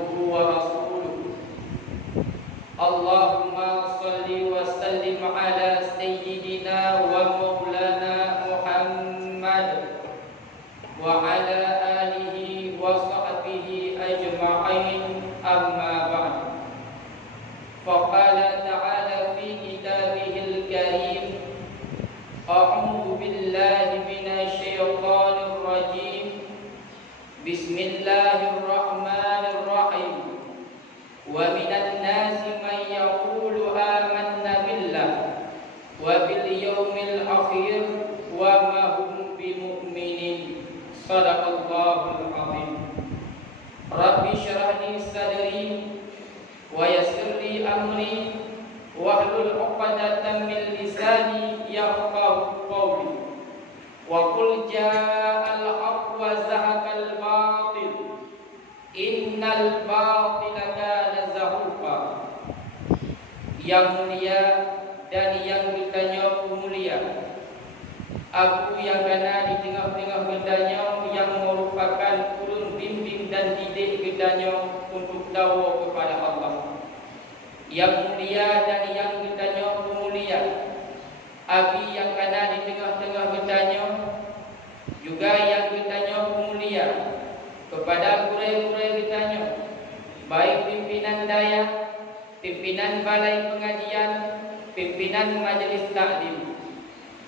abduhu wa rasuluh. Allahumma salli wa sallim ala sayyidina wa maulana Muhammad wa ala alihi wa sahbihi ajma'in, amma ba'd. Faqala ta'ala fi kitabihil karim, a'udzu billahi minasy syaithanir rajim. Bismillahirrahmanirrahim. Wa minan nasi man yaqulu amanna billah wa bil yaumil akhir wa ma hum bimu'minin. Shadaqallahul azim. Rabbi shrah li sadri wa yassir li amri wahlul 'uqdatam min lisani yafqahu qawli. Wa qul ja'al haqq wa zahaqal batil innal batila kana zahuqa. Yang mulia dan yang bertanya mulia, aku yang ada di tengah-tengah bertanya yang merupakan ulun bimbing dan didik bertanya untuk dakwah kepada Allah. Yang mulia dan yang bertanya mulia, abi yang ada di tengah-tengah bertanya juga yang bertanya mulia kepada kurai-kurai bertanya, baik pimpinan daya, pimpinan balai pengajian, pimpinan majelis taklim.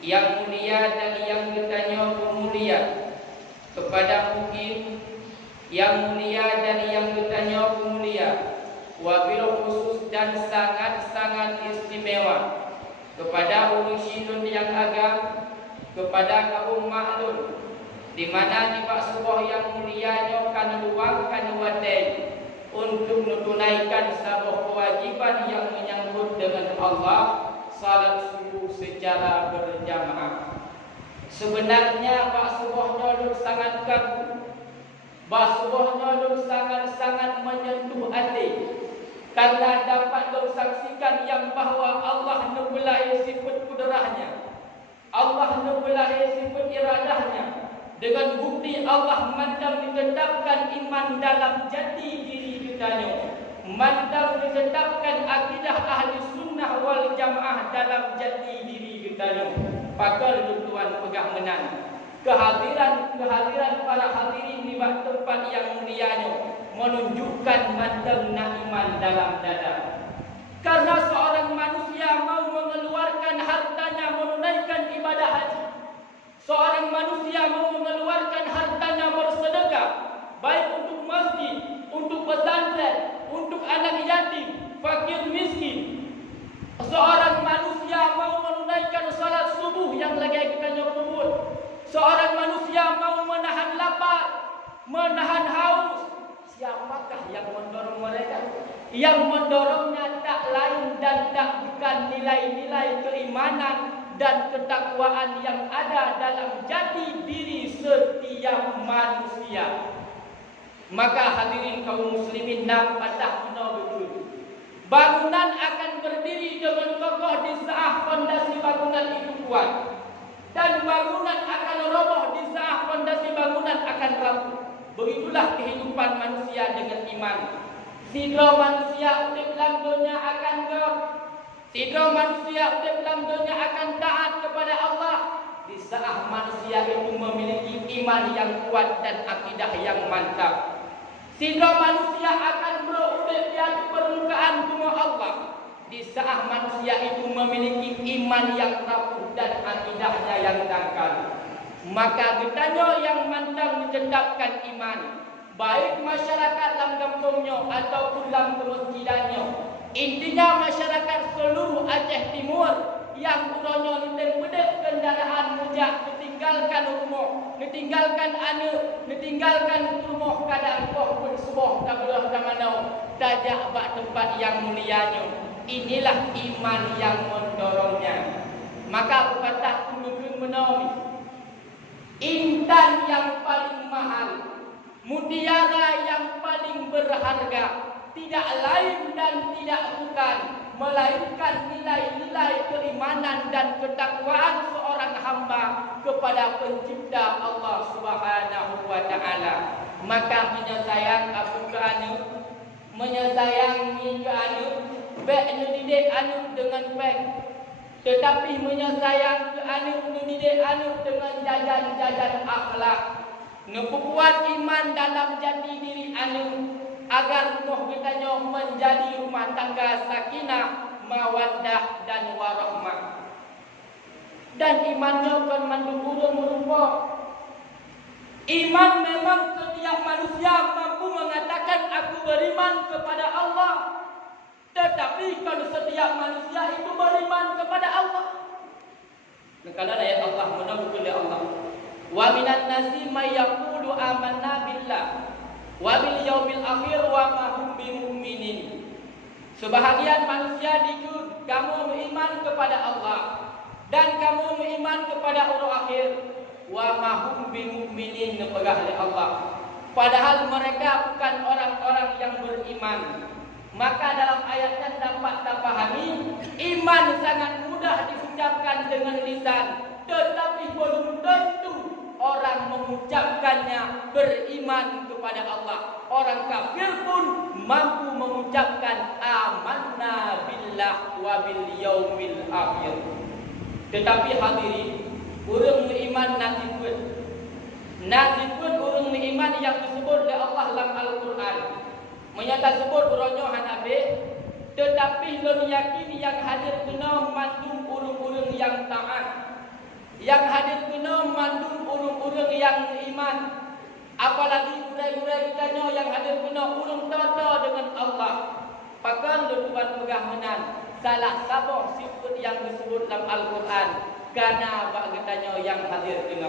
Yang mulia dan yang bertanya mulia kepada mukim, yang mulia dan yang bertanya mulia, wabil khusus dan sangat-sangat istimewa kepada urusinun yang agam, kepada kaum maklum, di mana di Pak Subah yang mulianya kan luangkan wadai untuk menunaikan sebuah kewajiban yang menyangkut dengan Allah, salat subuh secara berjamaah. Sebenarnya Pak Subah nyolok sangat kagum, Pak Subah nyolok sangat-sangat menyentuh hati, karena dapat bersaksikan yang bahawa Allah nubulai sifat kudrahnya, Allah nubulai sifat iradahnya. Dengan bukti Allah mandang ditetapkan iman dalam jati diri kitanya, mandang ditetapkan akidah ahli sunnah wal jamaah dalam jati diri kitanya. Pakal tuan pegah menang kehadiran para hadirin di tempat yang mulianya menunjukkan mandang iman dalam dada. Karena seorang manusia mau mengeluarkan hartanya menunaikan ibadah haji, seorang manusia mau mengeluarkan hartanya bersedekah, baik untuk masjid, untuk pesantren, untuk anak yatim, fakir miskin. Seorang manusia mau menunaikan salat subuh yang lagi kita nyebut. Seorang manusia mau menahan lapar, menahan haus. Siapakah yang mendorong mereka? Yang mendorongnya tak lain dan tak bukan nilai-nilai keimanan dan ketakwaan yang ada dalam jati diri setiap manusia. Maka hadirin kaum muslimin, patah benar betul. Bangunan akan berdiri dengan kokoh di saat fondasi bangunan itu kuat, dan bangunan akan roboh di saat fondasi bangunan akan rapuh. Begitulah kehidupan manusia dengan iman. Sidro manusia urip dalam dunia akan sidro manusia urip dalam dunia akan taat kepada Allah di saat manusia itu memiliki iman yang kuat dan akidah yang mantap. Sidro manusia akan berurip di atas permukaan bumi Allah di saat manusia itu memiliki iman yang rapuh dan akidahnya yang dangkal. Maka bertanya yang mantap menetapkan iman, baik masyarakat dalam kampungnya ataupun dalam kemasjidannya. Intinya masyarakat seluruh Aceh Timur yang urangnya niteng-pedek kendaraan mujak, ditinggalkan rumah, ditinggalkan anak, ditinggalkan rumah kadang kau bersubuh tak belah ke mana, tajak bak tempat yang mulianya. Inilah iman yang mendorongnya. Maka pepatah kuno menawi, intan yang paling mahal, mutiara yang paling berharga, tidak lain dan tidak bukan melainkan nilai-nilai keimanan dan ketakwaan seorang hamba kepada pencipta Allah Subhanahu wa taala. Maka menyayang Abu Qani menyayangi ke anak, baik mendidik anak dengan baik. Tetapi menyayang ke anak, mendidik anak dengan jajan-jajan akhlak. Memperkuat iman dalam jati diri anak agar rumah kita menjadi rumah tangga sakinah, mawaddah dan warahmah. Dan imannya kan mendukung merupa. Iman memang setiap manusia mampu mengatakan aku beriman kepada Allah. Tetapi kalau setiap manusia itu beriman kepada Allah, maka ayat Allah menabuk oleh Allah. Wa minan nasi may yaqulu amanna billah wa bil yaumil akhir wa ma hum bimumin. Sebahagian manusia dikut kamu beriman kepada Allah dan kamu beriman kepada hari akhir, wa ma hum bimumin nepegah oleh Allah. Padahal mereka bukan orang-orang yang beriman. Maka dalam ayatnya dapat terpahami, iman sangat mudah diucapkan dengan lisan, tetapi belum tentu orang mengucapkannya beriman kepada Allah. Orang kafir pun mampu mengucapkan amanna billah wa bil yaumil akhir. Tetapi hadirin, urang beriman nasibut. Nasibut urang beriman yang disebut oleh Allah dalam Al-Quran. Menyata sebut uronyo hanabe, tetapi lon yakin yang hadir kena mandung urung-urung yang taat, yang hadir kena mandung urung-urung yang iman. Apalagi urai-urai kitanya yang hadir kena urung tata dengan Allah. Pakan lutuan pegah menan salah satu sifat yang disebut dalam Al-Quran karena bak kitanya yang hadir kena.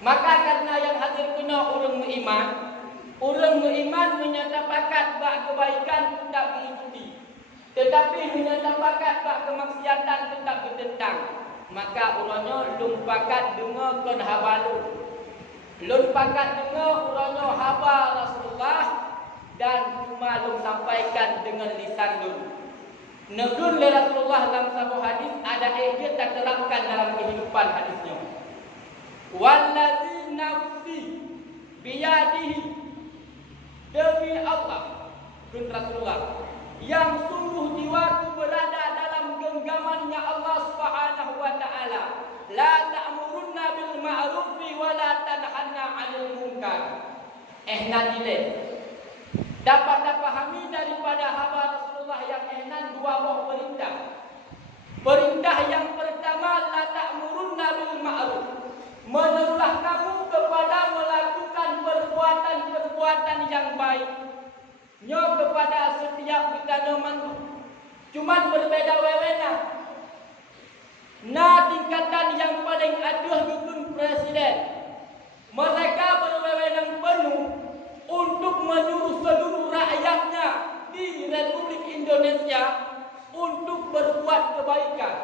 Maka karena yang hadir kena urung beriman, orang beriman menyatakan bak kebaikan tidak mengikuti, tetapi menyatakan bak kemaksiatan tetap bertentang. Maka orangnya lumpakat dengar kon habalu, lumpakat dengar orangnya haba Rasulullah dan cuma lum sampaikan dengan lisan lum. Negur oleh Rasulullah dalam sebuah hadis ada ayat tak terapkan dalam kehidupan hadisnya. Wallazi nafsi biyadihi, demi Allah, kun Rasulullah, yang sungguh jiwaku berada dalam genggamannya Allah Subhanahu wa taala. La ta'murunna bil ma'rufi wa la tanhanna 'anil munkar. Nanti dapat dipahami daripada hamba Rasulullah yang dua buah perintah. Perintah yang pertama, la ta'murunna bil ma'ruf. Menyuruh kamu kepada melakukan perbuatan-perbuatan yang baik. Nyo kepada setiap kita mantu. Cuman berbeda wewena. Nah tingkatan yang paling aduh dukun presiden. Mereka berwewenang penuh untuk menyuruh seluruh rakyatnya di Republik Indonesia untuk berbuat kebaikan.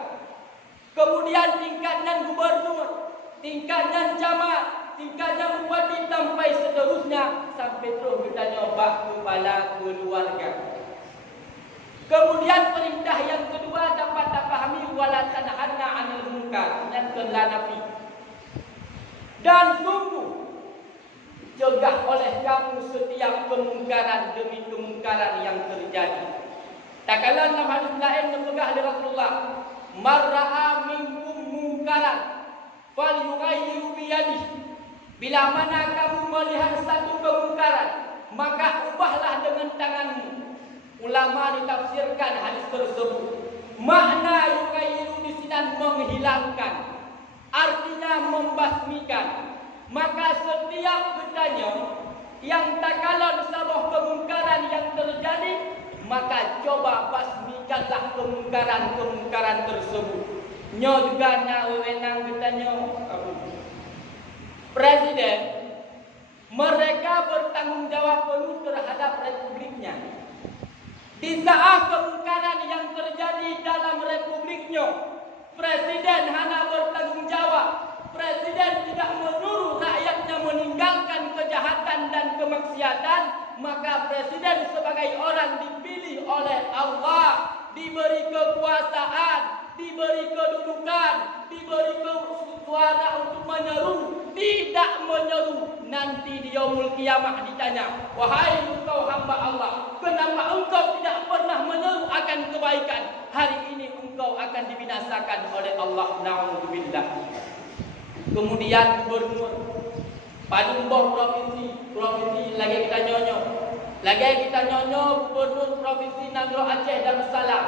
Kemudian tingkatan gubernur, tingkatnya camat, tingkatnya bupati sampai seterusnya sampai terus kita nyoba kepala keluarga. Kemudian perintah yang kedua dapat dipahami wala tanhanna 'anil munkar dan kelanafi. Dan sungguh cegah oleh kamu setiap kemungkaran demi kemungkaran yang terjadi. Tak kala dalam hadis lain dipegah oleh Rasulullah, marra'a minkum munkaran falyughayyiru biyadihi. Bila mana kamu melihat satu kemungkaran, maka ubahlah dengan tanganmu. Ulama ditafsirkan hadis tersebut. Makna yughayyiru di sini menghilangkan, artinya membasmikan. Maka setiap bertanya yang tak kalah sebuah kemungkaran yang terjadi, maka coba basmikanlah kemungkaran-kemungkaran tersebut. Nyo juga na wewenang bertanya Presiden, mereka bertanggung jawab penuh terhadap republiknya. Di saat kemungkaran yang terjadi dalam republiknya, Presiden hanya bertanggung jawab. Presiden tidak menyuruh rakyatnya meninggalkan kejahatan dan kemaksiatan, maka Presiden sebagai orang dipilih oleh Allah, diberi kekuasaan, diberi kedudukan, diberi suara untuk menyeru, tidak menyeru. Nanti di yaumul kiamah ditanya, wahai engkau hamba Allah, akan dibinasakan oleh Allah. Na'udzubillah. Kemudian gubernur Padumboh provinsi lagi kita nyonyo gubernur provinsi Nagro Aceh Darussalam.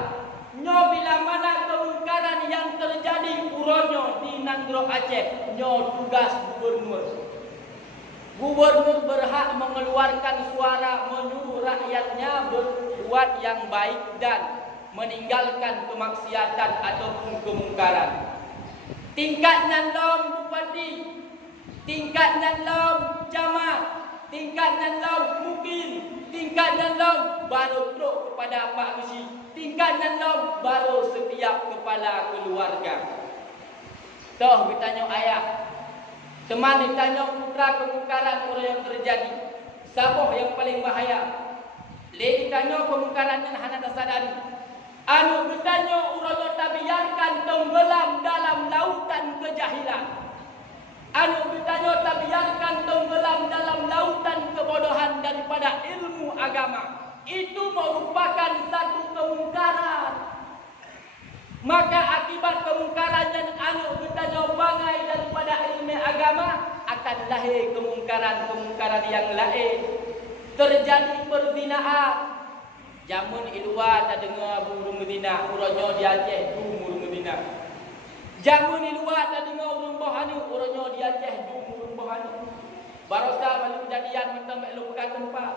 Nyo bila mana kemungkaran yang terjadi uronyo di Nagro Aceh, nyo tugas Gubernur berhak mengeluarkan suara menyuruh rakyatnya berbuat yang baik dan meninggalkan kemaksiatan ataupun kemungkaran. Tingkatnya lom bupati, tingkatnya lom camat, tingkatnya lom mungkin, tingkatnya lom baru teruk kepada Pak Besi, tingkatnya lom baru setiap kepala keluarga. Toh bertanya ayah, teman ditanya putra kemungkaran orang yang terjadi. Siapa yang paling bahaya? Lagi tanya kemungkaran yang hana tersadari. Anu bertanya orang tak biarkan tenggelam dalam lautan kejahilan. Anu bertanya tak biarkan tenggelam dalam lautan kebodohan daripada ilmu agama. Itu merupakan satu kemungkaran. Maka akibat kemungkaran yang anu bertanya bangai daripada ilmu agama, akan lahir kemungkaran-kemungkaran yang lain. Terjadi perzinaan. Jamun ilua tak dengar burung betina, uronyo di Aceh burung betina. Jamun ilua tak dengar burung bohani, uronyo di Aceh burung bohani. Barokah baru kejadian minta maklum bukan tempat.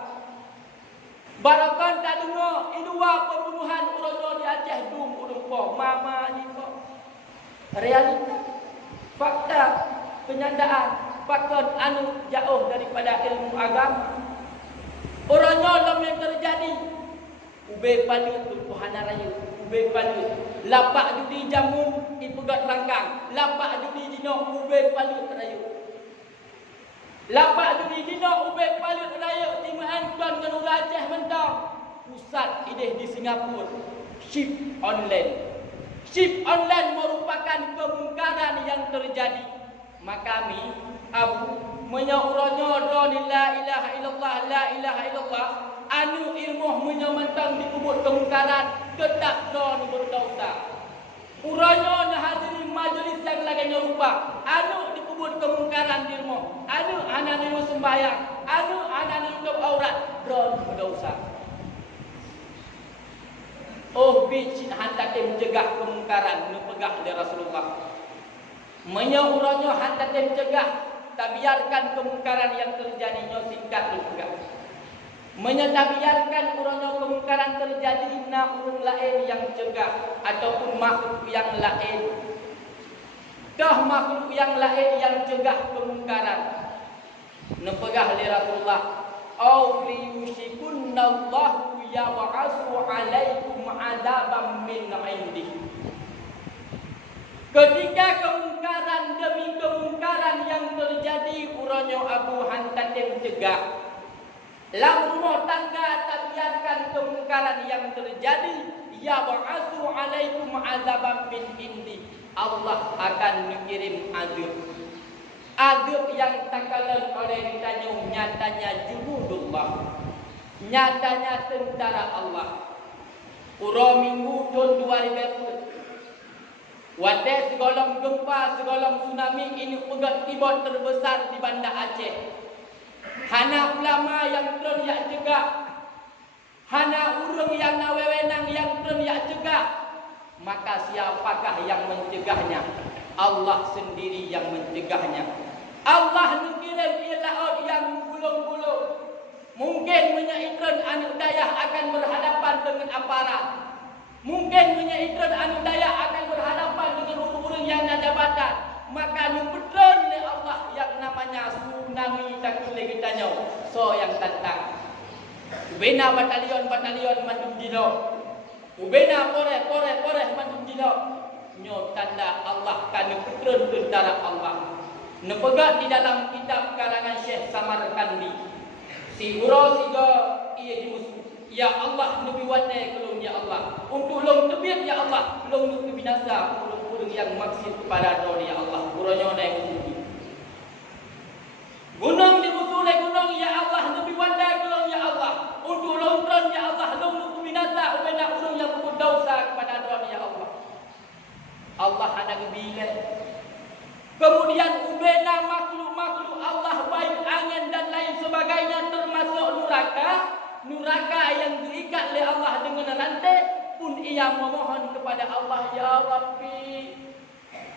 Barokah tak dengar ilua pembunuhan, uronyo di Aceh burung boh. Mama ni kok. Realita, fakta, penyandaan, fakta anu jauh daripada ilmu agama. Uronyo lam yang terjadi. Ube palut Tuhan raya, ube palut. Lapak judi jamun ipegat rangkang, lapak judi dino ube palut raya. Lapak judi dino ube palut raya timaan tuan dengan Aceh mentang. Pusat ideh di Singapura. Ship online. Ship online merupakan kemungkaran yang terjadi. Maka kami Abu menyauronyo la ilaha illallah, la ilaha illallah. Anu ilmu menyamantang dikubur kemungkaran, tetap don berdosa. Uranyo na hadiri majlis yang laganya rupa. Anu dikubur kemungkaran ilmu. Anu anak ilmu sembahyang. Anu anak ilmu aurat, don berdosa. Oh bicin hantar dia mencegah kemungkaran, nepegah dari Rasulullah. Menyauranyo hantar dia mencegah, tak biarkan kemungkaran yang terjadi singkat nepegah. Menyatabiarkan urangnya kemungkaran terjadi na urang lain yang cegah ataupun makhluk yang lain. Dah makhluk yang lain yang cegah kemungkaran. Nepegah li Rasulullah, "Au liyushikunallahu yab'asu 'alaikum 'adaban min 'indih." Ketika kemungkaran demi kemungkaran yang terjadi, urangnya Abu Hantan yang cegah. Lam rumah tangga tak biarkan kemungkaran yang terjadi. Ya ba'athu alaikum azaban min indi. Allah akan mengirim azab. Azab yang takalan oleh ditanya nyatanya junudullah. Nyatanya tentara Allah. Ura minggu tahun 2000. Wadah segolong gempa, segolong tsunami ini pegat tiba terbesar di Banda Aceh. Hana ulama yang teriak cegah, hana urang yang nawewenang yang teriak cegah. Maka siapakah yang mencegahnya? Allah sendiri yang mencegahnya. Allah mengirim ilaut yang gulung-gulung. Mungkin menyaitkan anak daya akan berhadapan dengan aparat. Mungkin menyaitkan anak daya akan berhadapan dengan urang-urang yang ada jabatan. Maka nubedron oleh Allah yang namanya tsunami tak boleh kita nyaw. So yang tantang. Ubena batalion mandum jino. Ubena pore mandum jino. Nyo tanda Allah kan nubedron tentara Allah. Nepegat di dalam kitab karangan Syekh Samarkandi. Si uro siga ia dimusuh. Ya Allah nabi wadai kelung ya Allah. Untuk long tebit ya Allah, long untuk binasa ulung yang maksud kepada doa ya Allah. Uronyo naik musuh. Gunung dimusuh oleh gunung ya Allah, nabi wadai kelung ya Allah. Untuk long ya Allah, long untuk binasa ubena ulung yang berdosa kepada doa ya Allah. hilang. Kemudian ubena makhluk-makhluk Allah baik angin dan lain sebagainya termasuk neraka yang diikat oleh Allah dengan rantai pun ia memohon kepada Allah, ya Rabbi,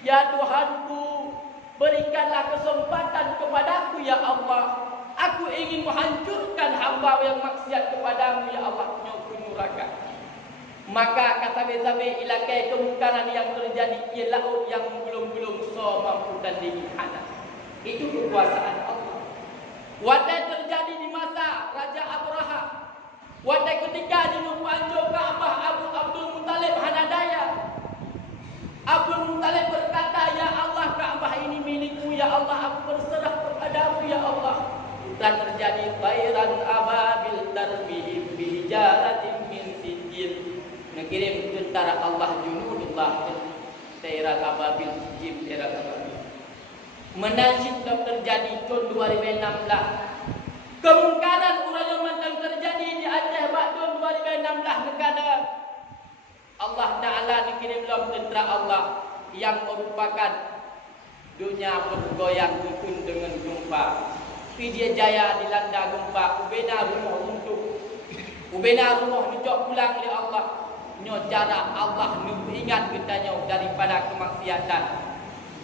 ya Tuhanku, berikanlah kesempatan kepadaku ya Allah. Aku ingin menghancurkan hamba yang maksiat kepadamu ya Allah, nyoku neraka. Maka kata bezabe ilakai kemungkaran yang terjadi ialah yang belum so mampu dan dihana. Itu kekuasaan Allah. Wadai terjadi di masa Raja Abraha. Wadai ketika di Nupanjo Ka'bah Abdul Muttalib hanadaya. Abdul Muttalib berkata, ya Allah, Ka'bah ini milikmu ya Allah, aku berserah kepadamu ya Allah. Dan terjadi khairan ababil tarbihim bihijaratin min sijil. Mengirim tentara Allah junudullah daerah ababil sijil daerah ababil. Menajib yang terjadi tahun 2016. Kemungkaran urang yang terjadi di Aceh tahun 2016 negara Allah Ta'ala dikirim dalam tentera Allah yang merupakan dunia bergoyang rukun dengan gempa. Pidya Jaya dilanda gempa, ubena rumah runtuh. Ubena rumah dicok pulang oleh Allah. Nyo cara Allah ingat kita nyo daripada kemaksiatan.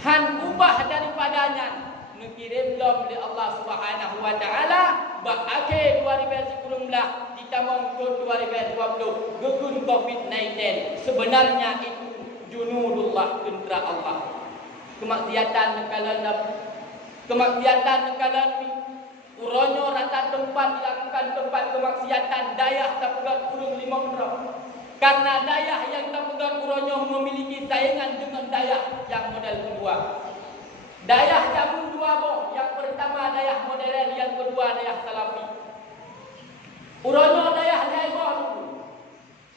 Han ubah daripadanya. Mengirim dom oleh Allah Subhanahu wa Ta'ala akhir 2019 ditambah 2020 gugun COVID-19. Sebenarnya itu junudullah tentera Allah. Kemaksiatan nekalan uronyo rata tempat dilakukan tempat kemaksiatan dayah tak pegang kurung 5 meter. Karena dayah yang tak pegang uronyo memiliki saingan dengan dayah yang model kedua. Dayah jamu dua boh. Yang pertama dayah modern, yang kedua dayah salafi. Uronyo dayah boh dulu.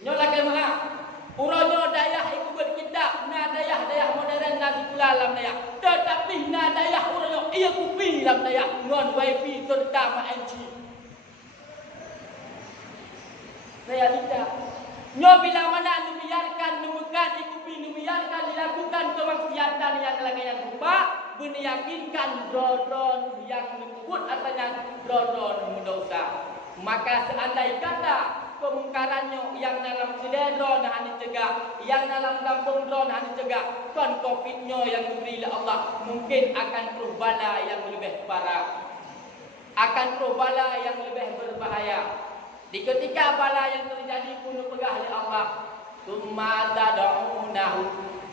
Nyolah kemana? Uronyo dayah ikut berkitab. Nah dayah modern nasi pula dalam dayah. Tetapi nah dayah uronyo ia kupi dalam dayah. Non wifi serta ma-NG. Dayah tidak. Nyo bila mana dibiarkan nemukan ikupi dibiarkan dilakukan kemaksiatan yang lain rupa meyakinkan dodon yang menyebut atanya dodon mendosa. Maka seandainya kata kemungkarannya yang dalam sedendron hanya cegah, yang dalam kampung drone hanya cegah, kan COVID-nya yang diberi oleh Allah mungkin akan terbala yang lebih parah, akan terbala yang lebih berbahaya. Di ketika bala yang terjadi pun pegah oleh Allah, tsumma tad'unahu,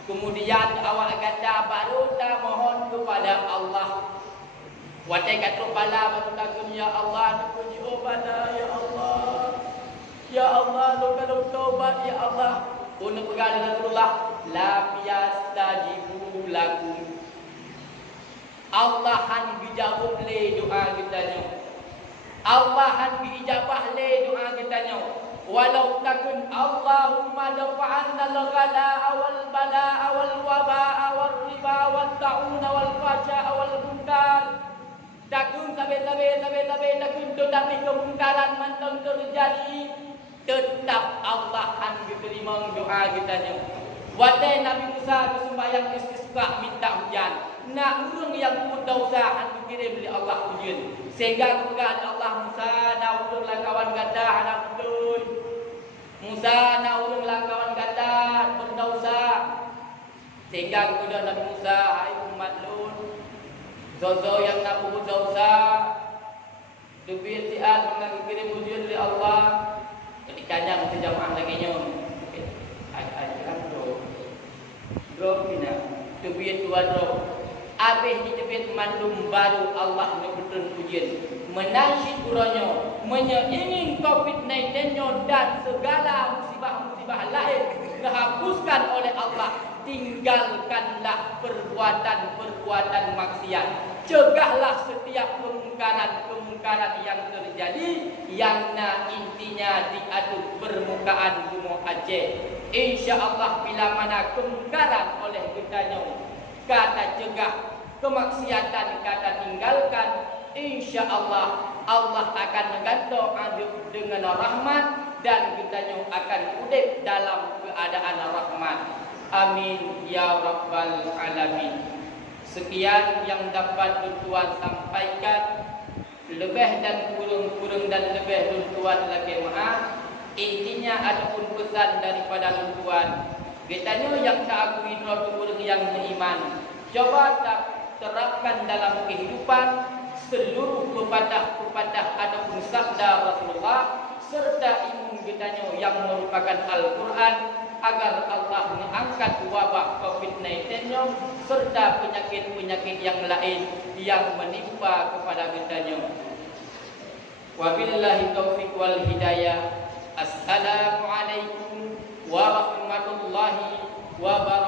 kemudian awak kata baru tak mohon kepada Allah. Watai kata bala baru takun ya Allah, puji obada ya Allah. Ya Allah, kalau taubat ya Allah. Pun pegah Rasulullah, la yastajibu lakum. Allah han bijawab le doa kita nyo. Allah han bijabah le doa kita nyo. Walau takun Allahumma dafa'anna al-ghala'a wal bala'a wal waba'a wal riba wal ta'una wal fahsya'a wal munkar. Takun sabe takun tetapi kemungkaran mantang terjadi, tetap Allah akan diterima doa kita nya. Wadai Nabi Musa bersembahyang istisqa minta hujan. Nak urang yang pun dosa akan dikirim oleh Allah hujan. Sehingga kepada Allah Musa nak urang kawan kata anak betul. Musa nak urang kawan kata berdosa. Sehingga kepada Nabi Musa, hai umat Lut, zozo yang nak buat dosa, demi tiad mengirim ujian oleh Allah. Ketikanya mesti jamaah lagi nyon. Ajaran bro bina. Demi dua bro. Abih di tebet mandum baru Allah nebutun ujian. Menasyid uronyo, menyeingin COVID-19 nyo dan segala musibah-musibah lain dihapuskan oleh Allah. Tinggalkanlah perbuatan-perbuatan maksiat. Cegahlah setiap kemungkaran yang terjadi yang intinya diadu permukaan bumi Aceh. InsyaAllah bila mana kemungkaran oleh kita kata cegah, kemaksiatan kata tinggalkan, InsyaAllah Allah akan menggantung aduk dengan rahmat dan kita akan hidup dalam keadaan rahmat. Amin ya rabbal alamin. Sekian yang dapat tuan sampaikan. Lebih dan kurang dan lebih tuan lagi maaf. Intinya adapun pesan daripada tuan, katanya yang tak akui orang yang beriman, coba tak terapkan dalam kehidupan seluruh pepatah ataupun sabda Rasulullah serta ilmu katanya yang merupakan Al-Quran, agar Allah mengangkat wabah COVID-19 serta penyakit-penyakit yang lain yang menimpa kepada katanya. Wabillahi taufiq wal hidayah. Assalamualaikum warahmatullahi wabarakatuh.